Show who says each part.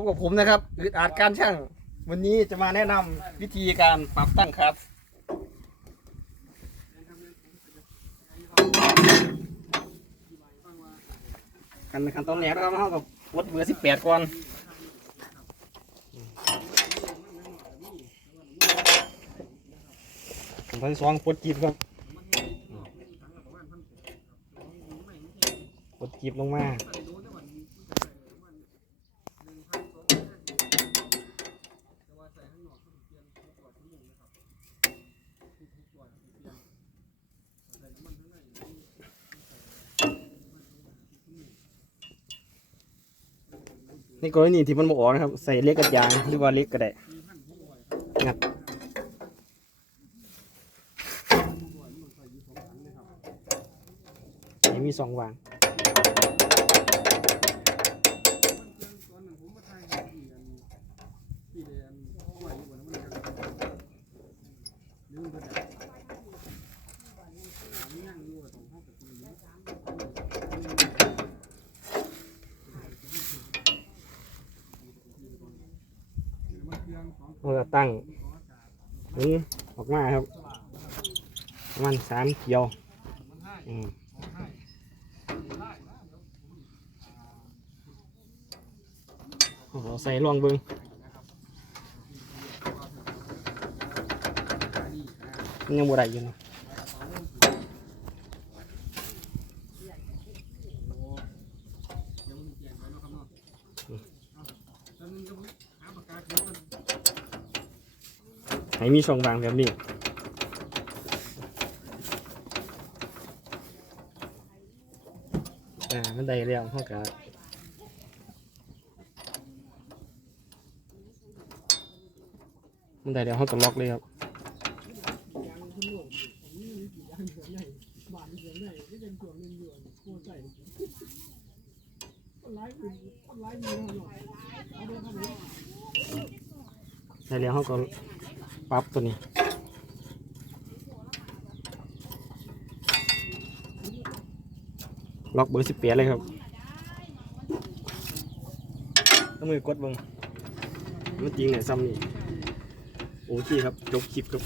Speaker 1: พบกับผมนะครับอึดอาดการช่าง วันนี้จะมาแนะนำวิธีการปรับตั้งคัสกันขั้นตอนแรกเราเอากับวัดเบอร์สิบแปดก่อนขั้นตอนที่สองปลดจีบครับปลดจีบลงมา ในกรณีที่มันบออกนะครับ ใส่เล็กกระยางหรือว่าเล็กก็ได้งัดนี่มีสองวาง เราจะตั้งถึงออกมาครับประมาณสามเกียวอืมโอ้โหใส่ลองเบิ้งมันยังบ่ได้อยู่เนาะ ให้มีช่องว่างแบบนี้อ่ามันได้แล้วเท่ากับมันได้แล้วเท่ากับล็อกเลยครับได้แล้วเขาก็ ปรับตัวนี้ล็อกเบอร์สิบเปียเลยครับต้องมือกดเบิ้งมันจริงเนี่ยซ้ำนี่โอเคครับ จบคลิปครับ